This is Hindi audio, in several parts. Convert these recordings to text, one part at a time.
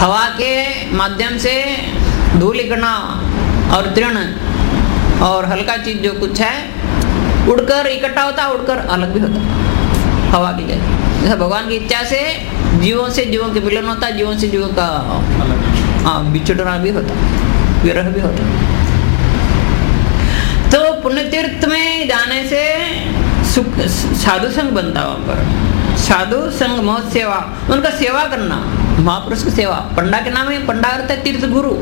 हवा के माध्यम से धूलिकणा और तृण और हल्का चीज जो कुछ है उड़कर इकट्ठा होता, उड़कर अलग भी होता हवा की जैसे। जैसा भगवान की इच्छा से जीवों के मिलन होता, जीवों से जीवों का बिछुड़ना भी होता, विरह भी होता। तो पुण्य तीर्थ में जाने से साधु संग बनता वहां पर, साधु संग महत सेवा, उनका सेवा करना, महापुरुष की सेवा। पंडा के नाम है, पंडा अर्थ है तीर्थ गुरु।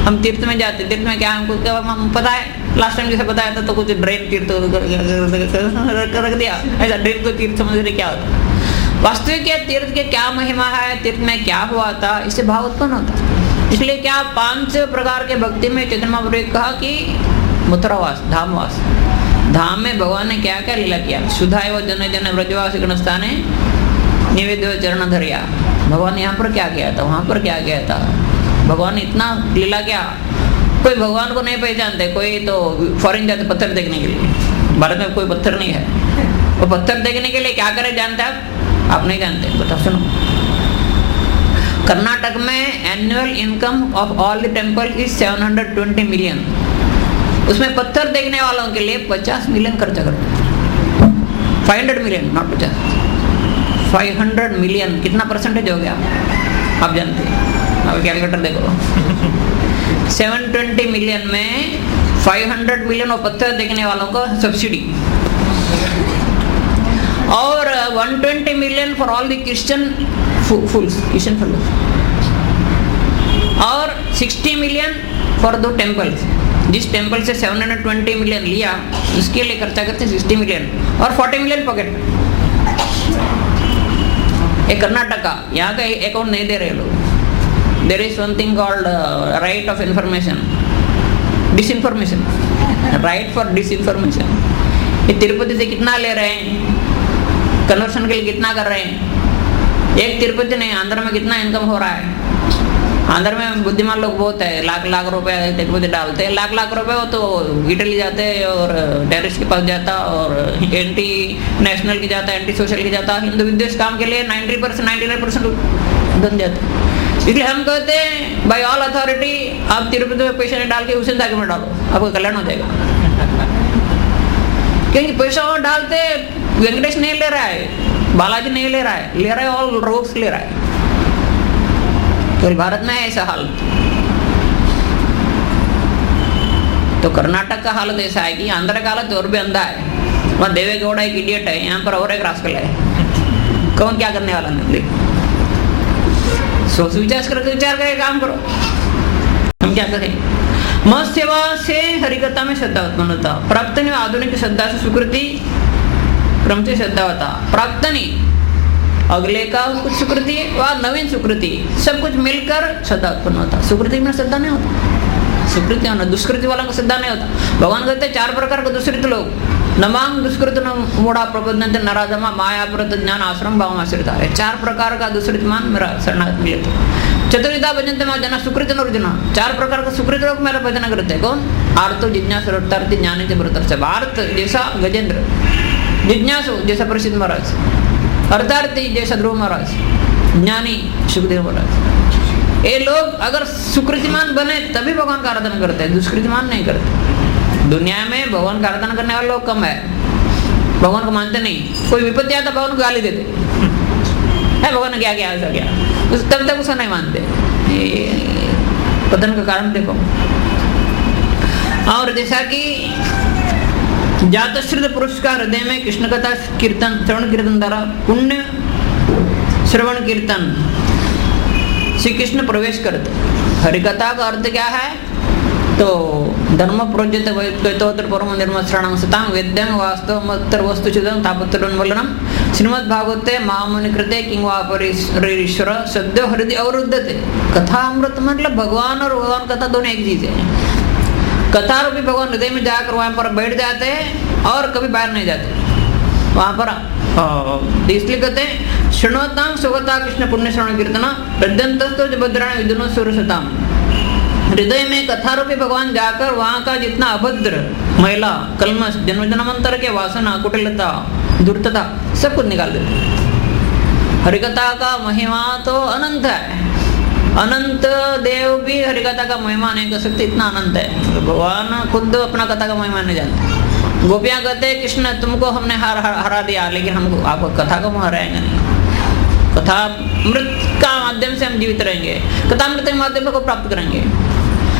हम तीर्थ में जाते, तीर्थ में क्या हमको क्या हम पता है, लास्ट टाइम जैसे बताया था तो कुछ ड्रेन तीर्थ रख दिया, ऐसा ड्रेन को तीर्थ समझ रहे क्या होता। वास्तविक क्या तीर्थ के क्या महिमा है, तीर्थ में क्या हुआ था, इससे भाव उत्पन्न होता। इसलिए क्या 5 प्रकार के भक्ति में चैतन्य महाप्रभु ने कहा कि मथुरावास, धामवास, धाम में भगवान ने क्या क्या लीला किया। सुधाय जन जन ब्रजवासी गणस्थाने निवेद्य चरण धरिया, भगवान यहाँ पर क्या किया था, वहां पर क्या किया था। भगवान ने इतना लीला किया, कोई भगवान को नहीं पहचानते, कोई तो फॉरेन जाते पत्थर देखने के लिए। भारत में कोई पत्थर नहीं है, वो पत्थर देखने के लिए क्या करे जानते हैं आप नहीं जानते, बताओ सुनो। कर्नाटक में annual income of all the temple is 720 million. उसमें पत्थर देखने वालों के लिए 50 मिलियन खर्चा करते, 500 मिलियन नॉट 50, 500 मिलियन। कितना परसेंटेज हो गया आप जानते हैं, अब कैलकुलेटर देखो। 720 मिलियन में 500 मिलियन और पत्थर देखने वालों को सब्सिडी, और 120 million for all the christian fools, christian fools, और 60 मिलियन फॉर द टेम्पल्स। जिस टेम्पल से 720 मिलियन लिया उसके लिए खर्चा करते 60 मिलियन, और 40 मिलियन पॉकेट। ये कर्नाटक का, यहाँ का अकाउंट नहीं दे रहे लोग। There is one thing called right of information, disinformation, right for disinformation। ये तिरुपति से कितना ले रहे हैं, कन्वर्शन के लिए कितना कर रहे हैं। एक तिरुपति नहीं, आंध्र में कितना इनकम हो रहा है। आंध्र में बुद्धिमान लोग बहुत है, लाख लाख रुपए तिरुपति डालते हैं, लाख लाख रुपए वो तो इटली जाते हैं और टेररिस्ट के पास जाता, और एंटी नेशनल की जाता, एंटी सोशल की जाता, हिंदू विद्वेष काम के लिए 90% 99% धन जाते। इसलिए हम कहते हैं बाय ऑल अथॉरिटी आप तिरुपति में पैसा नहीं डाल के उसे धागे में डालो, आपका कल्याण हो जाएगा। क्योंकि पैसा और डालते वेंकटेश नहीं ले रहा है, बालाजी नहीं ले रहा है, ले रहा है ऑल रोग्स ले रहा है। तो भारत में है ऐसा हाल। तो कर्नाटक का हालत ऐसा है कि आंध्र का हालत और भी अंधा है। वहाँ देवे गौड़ा एक इडियट है, यहाँ पर और एक रास्कल है। कौन क्या करने वाला नहीं, सोच विचार करके काम करो। हम क्या करें। मत सेवा से हरिकथा में श्रद्धा उत्पन्न होता। प्राप्त नहीं आधुनिक श्रद्धा से सुकृति क्रम से श्रद्धा होता। प्राप्त नहीं अगले का कुछ सुकृति व नवीन सुकृति सब कुछ मिलकर श्रद्धा उत्पन्न होता। सुकृति में श्रद्धा नहीं होता, सुकृति होना, दुष्कृति वाला को श्रद्धा नहीं होता। भगवान कहते हैं 4 प्रकार के दुष्कृत लोग, नमांग दुष्कृत मूढ़ा प्रबोधनते नराधमा माया प्रत ज्ञान आश्रम भाव आश्रिता है। 4 प्रकार का दुष्कृत मान मेरा शरणागत मिले थे। चतुर्विधा भजनते मां जना सुकृत अर्जुना। 4 प्रकार का सुकृत लोग मेरा भजन करते हैं। कौन? आर्तो जिज्ञासु अर्थार्थी ज्ञानी से आर्त जैसा गजेंद्र, जिज्ञासु जैसा प्रसिद्ध महाराज, अर्थार्थी जैसा ध्रुव महाराज, ज्ञानी सुखदेव महाराज। ये लोग अगर सुकृतिमान बने तभी भगवान का आराधना करते हैं, दुष्कृतिमान नहीं करते। दुनिया में भगवान का आराधना करने वाले लोग कम है, भगवान को मानते नहीं। कोई विपत्ति आता भगवान को गाली देते है, भगवान ने क्या किया ऐसा क्या, तब तक उसको नहीं मानते। पतन का कारण देखो। और जैसा कि जातश्रुत पुरुष का हृदय में कृष्ण कथा कीर्तन श्रवण कीर्तन द्वारा पुण्य श्रवण कीर्तन श्री कृष्ण प्रवेश करते। हरिकथा का अर्थ क्या है? तो धर्म प्रोज्यते वैतोत्र परम निर्मस्त्राणं सतां वेद्यं वास्तवमत्तर वस्तुचिदं तापत्रोन्मूलनं श्रीमद्भागवते महामुनि कृते किं वा परिश्वर सद्यो हृदय अवरुद्धते। कथा अमृत मतलब भगवान और भगवान कथा दोनों एक चीज है। कथा रूपी भगवान हृदय में जाकर वहां पर बैठ जाते हैं और कभी बाहर नहीं जाते वहां पर। इसलिए कहते हैं श्रृणवतां सुगता कृष्ण पुण्य श्रवण कीर्तन हृदयंतस्तो भद्राण विदुनो सुरसताम। हृदय में कथा रूपी भगवान जाकर वहां का जितना अभद्र महिला कलमश जन्म जन्मांतर के वासना कुटिलता दुर्तता सब कुछ निकाल देते। हरिकथा का महिमा तो अनंत है अनंत देव भी हरिकथा का महिमा नहीं कर सकते, इतना अनंत है। तो भगवान खुद अपना कथा का महिमा नहीं जानते। गोपियां कहते हैं कृष्ण तुमको हमने हरा दिया, लेकिन हम आपको कथा को हराएंगे नहीं। कथा मृत का माध्यम से हम जीवित रहेंगे, कथा मृत के माध्यम को प्राप्त करेंगे।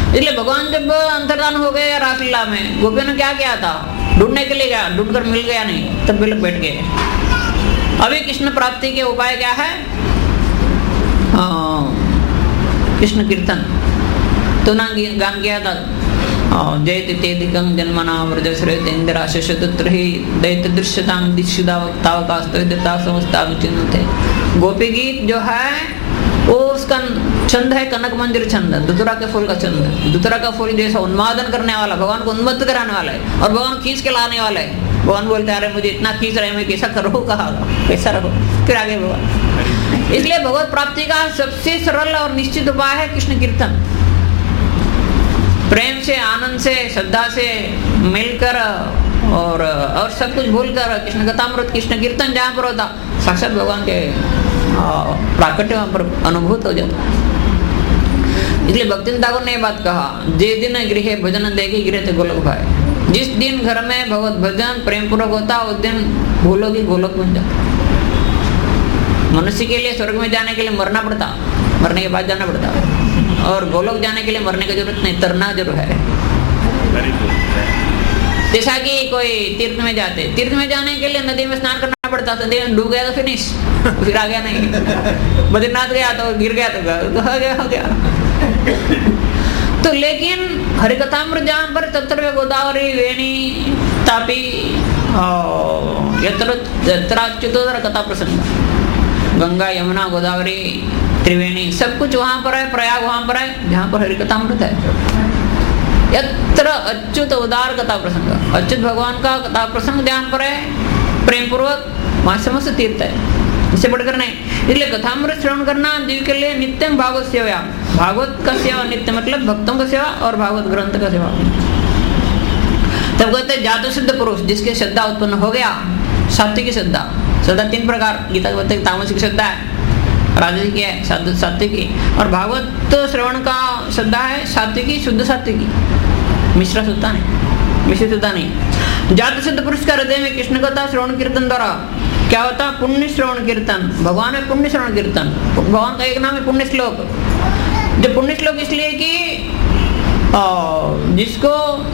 इसलिए भगवान जब अंतर्धान हो गए रासलीला में, गोपियों ने क्या किया था, ढूंढने के लिए गया, ढूंढकर मिल गया नहीं, तब वे लोग बैठ गए। अभी कृष्ण प्राप्ति के उपाय क्या है? कृष्ण कीर्तन तो ना गान किया था, जयति तेदिकं जन्मना व्रजश्रेत इंद्राशशतुत्रहि दैत्य दृश्यतां दिश्यदावकास्तविदता समस्ताविचिन्नुते। गोपी गीत जो है वो उसका छंद है कनक मंदिर छंद, दुतरा के फूल का छंद। दुतरा का फूल जैसा उन्मादन करने वाला, भगवान को उन्मत्त कराने वाला है और भगवान खींच के लाने वाला है। भगवान बोलते हैं अरे मुझे इतना खींच रहे हैं, मैं कैसा करूँ, कहा कैसा रहो, फिर आगे भगवान। इसलिए भगवत प्राप्ति का सबसे सरल और निश्चित उपाय है कृष्ण कीर्तन। प्रेम से, आनंद से, श्रद्धा से मिलकर और सब कुछ भूलकर कृष्ण कथामृत, कृष्ण कीर्तन जहाँ पर होता, साक्षात भगवान के प्राकट्य वहां पर अनुभूत हो जाता। इसलिए भक्ति ठाकुर ने ये बात कहा, जे दिन गृह भजन देगी गिरे थे गोलोक भाई। जिस दिन घर में भगवत भजन प्रेम पूर्वक होता, उस दिन भूलोक ही गोलोक बन जाता। मनुष्य के लिए स्वर्ग में जाने के लिए मरना पड़ता, मरने के बाद जाना पड़ता, और गोलोक जाने के लिए मरने की जरूरत नहीं, तरना जरूर है। जैसा कि कोई तीर्थ में जाते, तीर्थ में जाने के लिए नदी में स्नान करना पड़ता, तो नदी में डूब गया तो फिनिश, फिर आ गया नहीं। बद्रीनाथ गया तो गिर गया तो हो गया। तो लेकिन हरिकथामृत जहाँ पर तत्र गोदावरी वेणी तापी यत्राच्युतोदर कथा प्रसंग, गंगा यमुना गोदावरी त्रिवेणी सब कुछ वहां पर है। प्रयाग वहां पर है जहाँ पर हरिकथामृत है। यत्र अच्युत उदार कथा प्रसंग, अच्युत भगवान का कथा प्रसंग जहाँ पर है प्रेम पूर्वक, वहां समस्त तीर्थ है, इससे बढ़कर नहीं। इसलिए कथामृत श्रवण करना जीव के लिए नित्यम भागवत सेवा। भागवत का सेवा नित्य मतलब भक्तों का सेवा और भागवत ग्रंथ का सेवा। तब कहते हैं जातो सिद्ध पुरुष, जिसके श्रद्धा उत्पन्न हो गया, सात्विकी श्रद्धा। श्रद्धा तीन प्रकार, गीता के बताते तामसिक श्रद्धा है, राजसिक है, सात्विकी, और भागवत श्रवण का श्रद्धा है सात्विकी, शुद्ध सात्विकी, मिश्रा शुद्धा नहीं, मिश्र शुद्धा नहीं। जात सिद्ध पुरुष का हृदय में कृष्ण कथा श्रवण कीर्तन द्वारा क्या होता? पुण्य श्रवण कीर्तन। भगवान है पुण्य श्रवण कीर्तन। भगवान का एक नाम है पुण्य श्लोक। जो पुण्य श्लोक इसलिए कि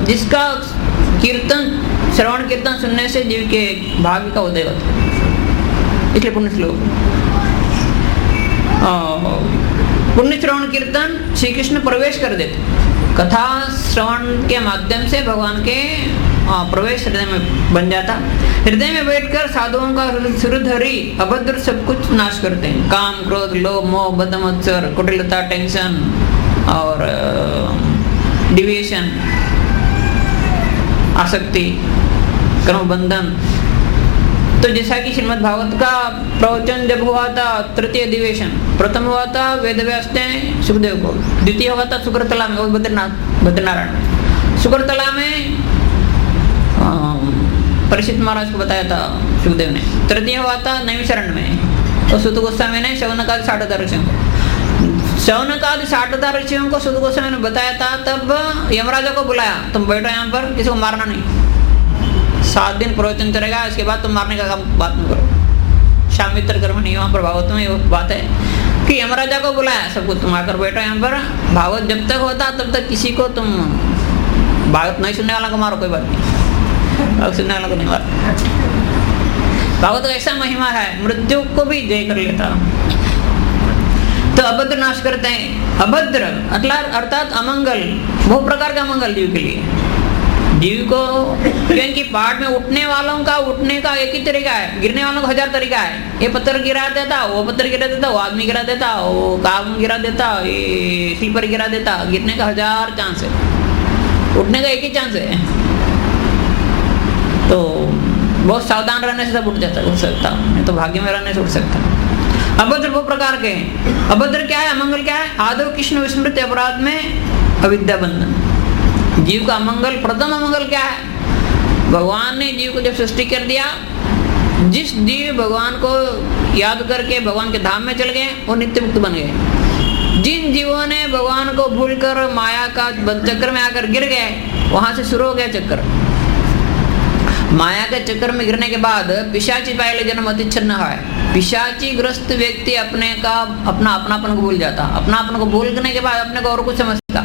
जिसका कीर्तन श्रवण कीर्तन सुनने से जीव के भाग्य का उदय होता है, इसलिए पुण्य श्लोक। पुण्य श्रवण कीर्तन श्री कृष्ण प्रवेश कर देते। कथा श्रवण के माध्यम से भगवान के प्रवेश हृदय में बन जाता। हृदय में बैठकर साधुओं का सुरधरी अभद्र सब कुछ नाश करते हैं। काम, क्रोध, लोभ, मोह, बद, मत्सर, कुटिलता, टेंशन और डिविएशन, आसक्ति, कर्म बंधन। तो जैसा कि श्रीमद् भागवत का प्रवचन जब हुआ था, तृतीय अधिवेशन, प्रथम हुआ था वेद व्यास ने सुखदेव को, द्वितीय हुआ था सुकृतला में, बद्रीनारायण सुकृतला में परीक्षित महाराज को बताया था सुखदेव ने। तृतीय हुआ था नैमिषारण्य में, और सुत गोस्वामी ने शौनकादि 60,000 ऋषियों को, शौनकादि 60,000 ऋषियों को सुत गोस्वामी ने बताया था। तब यमराजा को बुलाया, तुम बैठो यहाँ पर, किसी को मारना नहीं, 7 दिन प्रवचन चलेगा, इसके बाद तुम मारने का बात नहीं करो। शामित्र कर्म नहीं, वहाँ पर भागवत में ये बात है कि यमराजा को बुलाया, सबको तुम आकर बैठो यहाँ पर। भागवत जब तक होता तब तक किसी को तुम, भागवत नहीं सुनने वाला को मारो, कोई बात नहीं, भागवत सुनने वाला को नहीं मारो। भागवत का ऐसा महिमा है, मृत्यु को भी जय कर लेता। तो अभद्र नाश करते हैं। अभद्र अर्थात अमंगल, बहु प्रकार का अमंगल जीव के लिए। जीव को, क्योंकि पहाड़ में उठने वालों का उठने का एक ही तरीका है, गिरने वालों का 1000 तरीका है। ये पत्थर गिरा देता, वो पत्थर गिरा देता, वो आदमी गिरा देता, वो काम गिरा देता, ये स्लीपर गिरा देता। गिरने का 1000 चांस है, उठने का एक ही चांस है। तो बहुत सावधान रहने से सब उठ जाता है, उठ सकता, नहीं तो भाग्य में रहने से उठ सकता। अभद्र वो प्रकार के हैं। अभद्र क्या है, अमंगल क्या है? आदो कृष्ण विस्मृति अपराध में अविद्या बंधन। जीव का अमंगल, प्रथम अमंगल क्या है? भगवान ने जीव को जब सृष्टि कर दिया, जिस जीव भगवान को याद करके भगवान के धाम में चल गए, वो नित्य मुक्त बन गए। जिन जीवों ने भगवान को भूलकर माया का चक्कर में आकर गिर गए, वहां से शुरू हो गया चक्कर। माया के चक्कर में गिरने के बाद पिशाची पहले जन्म अति छिन्न है। पिशाची ग्रस्त व्यक्ति अपनापन को भूल जाता, अपनापन को भूलने के बाद अपने को और कुछ समझता,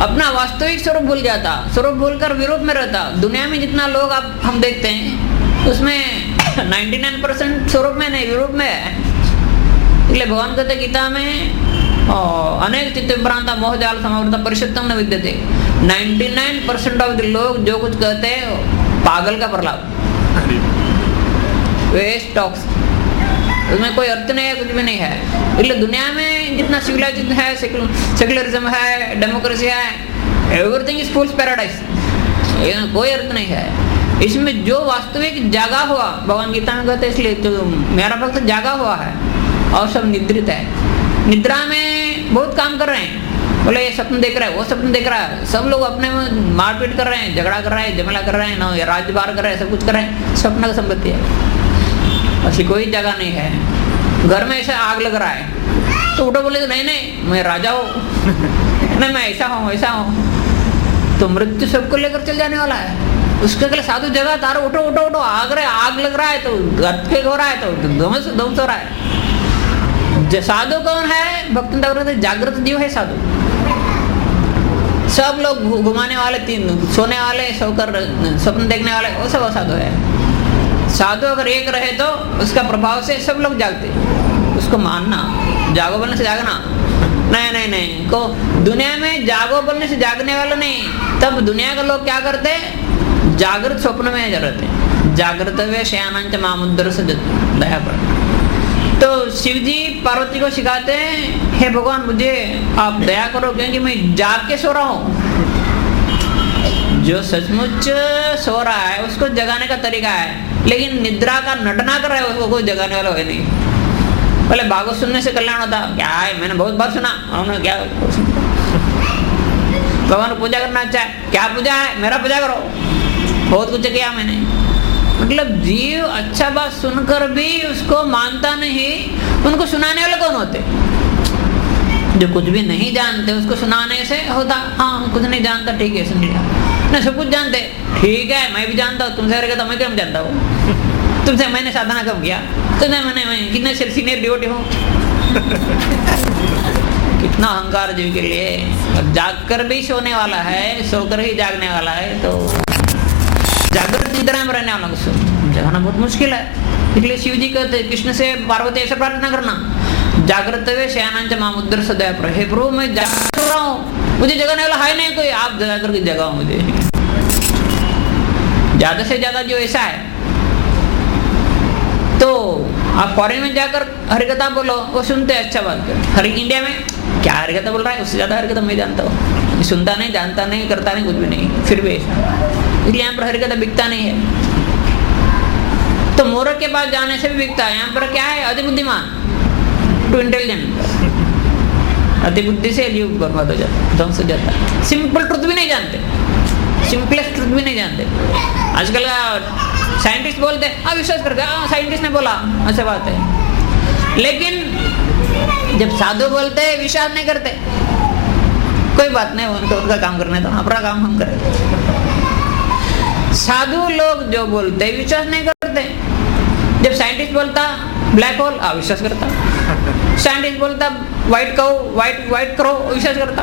अपना वास्तविक स्वरूप भूल जाता, स्वरूप भूलकर विरूप में रहता। दुनिया में जितना लोग हम देखते हैं उसमें 99% स्वरूप में नहीं, विरूप में है। इसलिए भगवान कहते गीता में अनेक चित्त विभ्रांता मोह जाल समावृता परिषुद्धम न विद्यते। 99% ऑफ द लोग जो कुछ कहते हैं पागल का प्रलाप, वेस्ट टॉक्स, उसमें कोई अर्थ नहीं है, कुछ भी नहीं है। इसलिए दुनिया में जितना सिविलाइजेशन है, सेक्युलरिज्म है, डेमोक्रेसी है, एवरीथिंग इज फूल्स पैराडाइज, कोई अर्थ नहीं है। इसमें जो वास्तविक जागा हुआ, भगवान गीता में कहते हैं इसलिए तो मेरा भक्त जागा हुआ है और सब निद्रित है। निद्रा में बहुत काम कर रहे हैं, बोले ये सपन देख रहा है, वो सपन देख रहा है, सब लोग अपने में मारपीट कर रहे हैं, झगड़ा कर रहे हैं, झमेला कर रहे हैं, ना राज्य बार कर रहे हैं, सब कुछ कर रहे हैं, स्वप्न का संपत्ति है, असली कोई जगह नहीं है। घर में ऐसा आग लग रहा है तो उठो, बोले तो नहीं नहीं मैं राजा हूँ, नहीं मैं ऐसा हूँ ऐसा हूँ, तो मृत्यु सबको लेकर चल जाने वाला है। उसके अगले साधु जगह तारो, उठो उठो उठो, आग लग रहा है तो अर्थक्वेक हो रहा है तो ध्वंस हो रहा है। साधु कौन है? भक्त जागृत जीव है साधु। सब लोग घुमाने वाले, तीन सोने वाले, सोकर स्वप्न देखने वाले, वो सब साधु है। साधु अगर एक रहे तो उसका प्रभाव से सब लोग जागते, उसको मानना, जागो बोलने से जागना नहीं नहीं नहीं को दुनिया में जागो बोलने से जागने वाला नहीं। तब दुनिया के लोग क्या करते, जागृत स्वप्न में रहते, जागृत वे शयानांच मामुद्र से दया पर। तो शिव जी पार्वती को सिखाते हैं, हे भगवान मुझे आप दया करो क्योंकि मैं जाग के सो रहा हूँ। जो सचमुच सो रहा है उसको जगाने का तरीका है, लेकिन निद्रा का नटना कर रहा है उसको कोई जगाने वाला है नहीं। पहले भागवत सुनने से कल्याण होता, क्या है मैंने बहुत बार सुना, उन्होंने क्या भगवान को पूजा करना अच्छा है, क्या पूजा है, मेरा पूजा करो, बहुत कुछ किया मैंने। मतलब जीव अच्छा बात सुनकर भी उसको मानता नहीं। उनको सुनाने वाले कौन होते? जो कुछ भी नहीं जानते उसको सुनाने से होता, हाँ कुछ नहीं जानता ठीक है सुन लिया, नहीं सब कुछ जानते ठीक है मैं भी जानता हूँ, तुमसे रहेगा तो मैं कम जानता हूँ, तुमसे मैंने साधना कम किया, तुमसे मैं कितने सीनियर डिवोटी हूँ। कितना अहंकार जीव के लिए। जाग कर भी सोने वाला है, सोकर ही जागने वाला है, तो जागृत निद्रा में रहने वाला को जगाना बहुत मुश्किल है। इसलिए शिव जी कहते कृष्ण से पार्वती ऐसे प्रार्थना करना, जागृत वे शयानांच मामुद्र सदय पर, हे प्रभु मैं जाग रहा हूँ, मुझे जगाने वाला है नहीं कोई, आप जगा करके जगाओ मुझे। ज्यादा से ज्यादा जो ऐसा है तो आप फॉरेन में जाकर हरिकथा बोलो, वो सुनते अच्छा बात कर। हर इंडिया में क्या हरिकथा बोल रहा है, उससे ज्यादा हरिकथा मैं जानता हूँ, सुनता नहीं, जानता नहीं, करता नहीं, कुछ भी नहीं, फिर भी इसलिए यहाँ पर हरिकथा बिकता नहीं है। तो मूर्ख के पास जाने से भी बिकता है। यहाँ पर क्या है, अति बुद्धिमान, टू इंटेलिजेंट, अति बुद्धि से जीव बर्बाद हो जाता, ध्वंस हो जाता। सिंपल ट्रुथ भी नहीं जानते, सिंपलेस्ट ट्रुथ भी नहीं जानते। आजकल का साइंटिस्ट बोलते हैं, विश्वास करते हैं, साइंटिस्ट ने बोला, अच्छा बात है। लेकिन जब साधु बोलते हैं विश्वास नहीं करते, कोई बात नहीं, उनको उनका काम करने दो, अपना काम हम करें। साधु लोग जो बोलते विश्वास नहीं करते। जब साइंटिस्ट बोलता ब्लैक होल, विश्वास करता। साइंटिस्ट बोलता व्हाइट काउ, व्हाइट क्रो, विश्वास करता।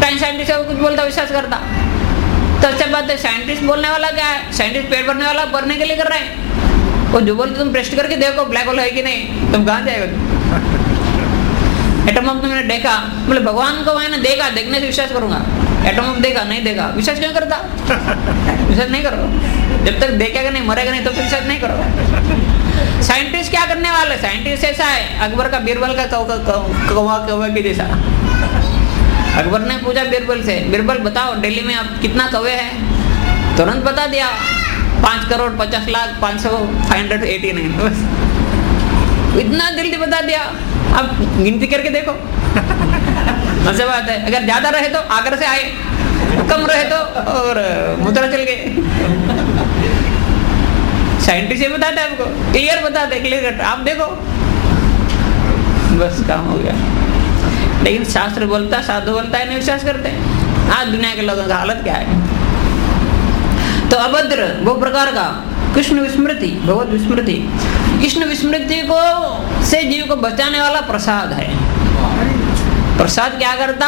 टाइम साइंटिस्ट कुछ बोलता, विश्वास करता। तो अच्छा बात है, साइंटिस्ट बोलने वाला क्या है, साइंटिस्ट पेट भरने वाला भरने के लिए कर रहे हैं। वो जो बोलते तुम टेस्ट करके देखो ब्लैक होल है कि नहीं, तुम कहाँ जाएगा। एटम बम तुमने देखा, बोले भगवान को मैंने देखा, देखने से विश्वास करूंगा। एटम बम देखा, नहीं देखा, विश्वास क्यों करता? विश्वास नहीं करो, जब तक देखेगा नहीं, मरेगा नहीं, तब तक विश्वास नहीं करो। साइंटिस्ट क्या करने वाले, साइंटिस्ट ऐसा है अकबर का बीरबल का कौवा के जैसा। अकबर ने पूछा बीरबल से, बीरबल बताओ दिल्ली में अब कितना कौवे हैं? तुरंत बता दिया, 5 करोड़ 50 लाख 589, बस इतना जल्दी बता दिया। अब गिनती करके देखो, मजा बात है। अगर ज्यादा रहे तो आगरा से आए, कम रहे तो और मथुरा चल गए। साइंटिस्ट ये बताते हैं आपको, क्लियर बताते, क्लियर, आप देखो, बस काम हो गया। लेकिन शास्त्र बोलता, साधु बोलता है, नहीं विश्वास करते। आज दुनिया के लोगों का हालत क्या है? तो अभद्र वो प्रकार का कृष्ण विस्मृति, भगवत विस्मृति, कृष्ण विस्मृति को से जीव को बचाने वाला प्रसाद है। प्रसाद क्या करता?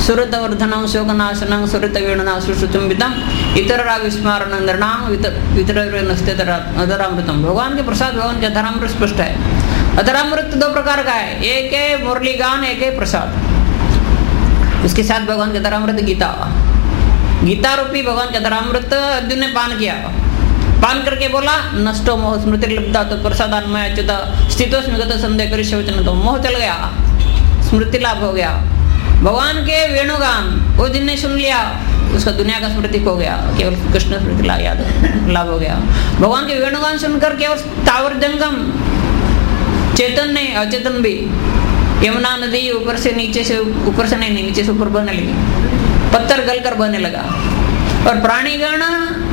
सुरत वर्धनम शोकनाशनम सुरत वीणना सुचुंबितम इतर राग विस्मारण नृणाम इतर नस्ते अधरामृतम। भगवान के प्रसाद, भगवान के अधरामृत स्पष्ट है। अधरामृत दो प्रकार का है, एक है मुरली गान, एक है प्रसाद। उसके साथ भगवान के अधरामृत गीता, गीता रूपी भगवान के अधरामृत अर्जुन ने पान किया। पान करके बोला नष्टो मोह स्मृति लब्धा तो प्रसादान्मय अच्युत स्थितोस्मि गतो संदेह करि शौचन, तो मोह चल गया, स्मृति लाभ हो गया। भगवान के वेणुगान वो जिनने सुन लिया उसका दुनिया का स्मृति खो गया, केवल कृष्ण स्मृति लाभ हो गया। भगवान के वेणुगान सुनकर केवल तावर जंगम चेतन नहीं, अचेतन भी, यमुना नदी ऊपर से नीचे से ऊपर बहने लगी, पत्थर गलकर बहने लगा, और प्राणीगण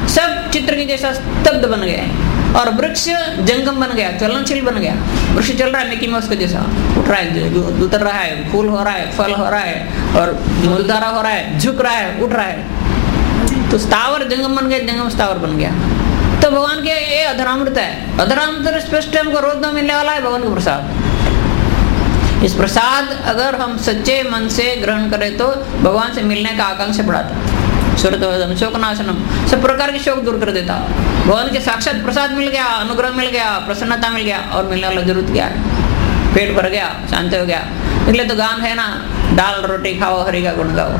सब चित्र के जैसा स्तब्ध बन गए, और वृक्ष जंगम बन गया, चलनशील बन गया। वृक्ष चल रहा है मिकी माउस के जैसा, उठ रहा है, उतर रहा है, फूल हो रहा है, फल हो रहा है, और मूलधारा हो रहा है, झुक रहा है, उठ रहा है। तो स्थावर जंगम बन गया, जंगम स्थावर बन गया। तो भगवान के ये अधरामृत है। अधरामृत स्पष्ट हमको रोज न मिलने वाला है भगवान का प्रसाद। इस प्रसाद अगर हम सच्चे मन से ग्रहण करें तो भगवान से मिलने का आकांक्षा बढ़ाता, सुरतवर्धन शोकनाशनम, सब प्रकार के शोक दूर कर देता। भगवान के साक्षात प्रसाद मिल गया, अनुग्रह मिल गया, प्रसन्नता मिल गया, और मिलने वाला जरूरत क्या है? पेट भर गया, शांत हो गया। इसलिए तो गान है ना, दाल रोटी खाओ हरि का गुण गाओ,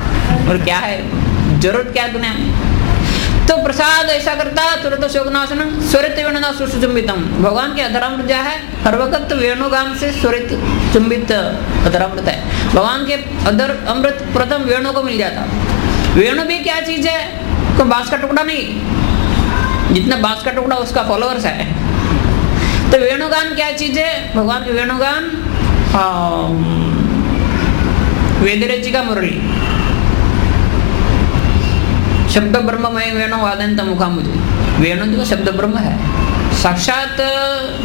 और क्या है जरूरत, क्या है दुनिया में? तो प्रसाद ऐसा करता, तुरंत शोकनाशनम स्वरित वेणुना सुचुंबितम। भगवान के अधरामृत है, हर वक्त वेणुगान से स्वरित चुंबित अधरामृत है। भगवान के अधर अमृत प्रथम वेणु को मिल जाता। वेणु भी क्या चीज है? कोई बांस का टुकड़ा नहीं, जितना बांस का टुकड़ा उसका फॉलोअर्स है। तो वेणुगान क्या चीज है? भगवान के वेणुगान वेदरची का मुरली, शब्द ब्रह्ममय वेणु वादंत मुखा मुझे। वेणु जो शब्द ब्रह्म है, साक्षात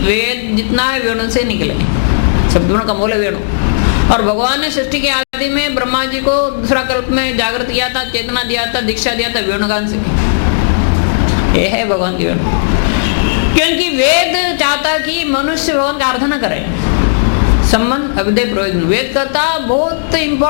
वेद जितना है वेणु से निकले, शब्द ब्रह्म का मूल है वेणु। और भगवान ने सृष्टि के आदि में ब्रह्मा जी को दूसरा कल्प में जागृत किया था, चेतना दिया था, दीक्षा दिया था वेणुगान से। ये है भगवान की वेणु। क्योंकि वेद चाहता कि मनुष्य भगवान का आराधना करे, संबंध अविधेय प्रयोजन। वेद कहता बहुत इंपॉर्टेंट